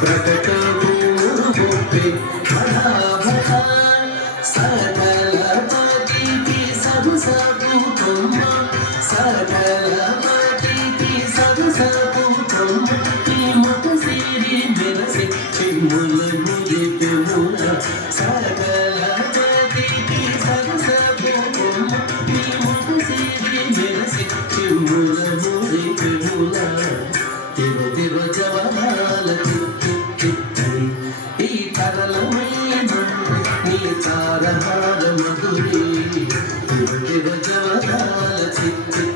ప్రకటము గొప్పే బడా సకలపతికి సగు సగు కొమ్మ సకలపతికి సగు సగు కొమ్మ ఈ ముఖ సిరి మెరసి చిమ్ముల మురిపెముల సకలపతికి సగు సగు కొమ్మ ఈ ముఖ సిరి మెరసి చిమ్ముల మురిపెముల తిరు తిరు జవనాల ఈ తరళమైన నీ తారహార మధురి తిరు తిరు జవనాల తిరు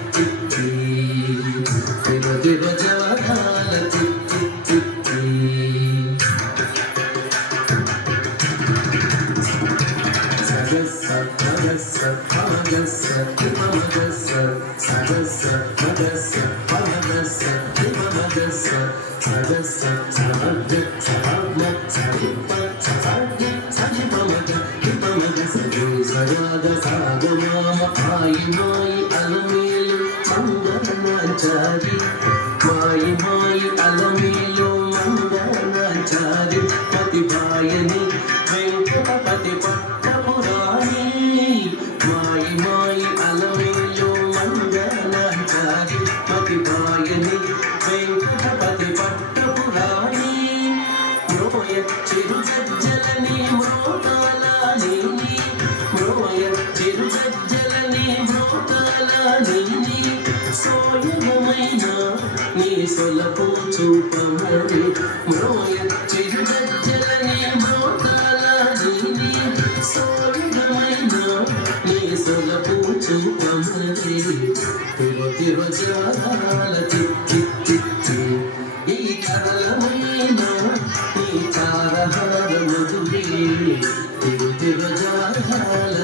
తిరు జవనాల సగస పగస పగస మగస సగస పగస పగస మగస సగస సగ సగ సరిప సగ సరిపమగ హిపమగ సగు సగ సాగ మామ ఆయి మాయి అలమేలు మంగళాచారి మాయి మాయి అలమేలు మంగళాచారి పతిభాయని వెంకటపతి పట్టపురాణి మాయి మాయి అలమేలు మంగళాచారి పతిభాయని వెంకటపతి పట్టపురాణి మ్రోయ చిరుజజ్జలని మ్రోతాలని మ్రోయ చిరుజజ్జలని మ్రోతాలని సోయమైన నీ సొలపు చూపమని మ్రోయ చిరుజజ్జలని మ్రోతాలని సోయమైన నీ సొలపు చూపమని తిరు తిరు జాల ఈ కరళమైన ఈ తారహార మధురి తిరు తిరు జాల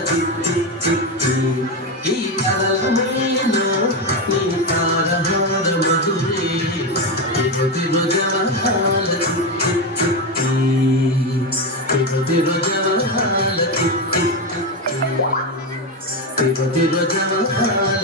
ఈ కరళమైన నీ తారహార మధురి తిరు తిరు జాల తిరు తిరు జాల తిరు తిరు జాల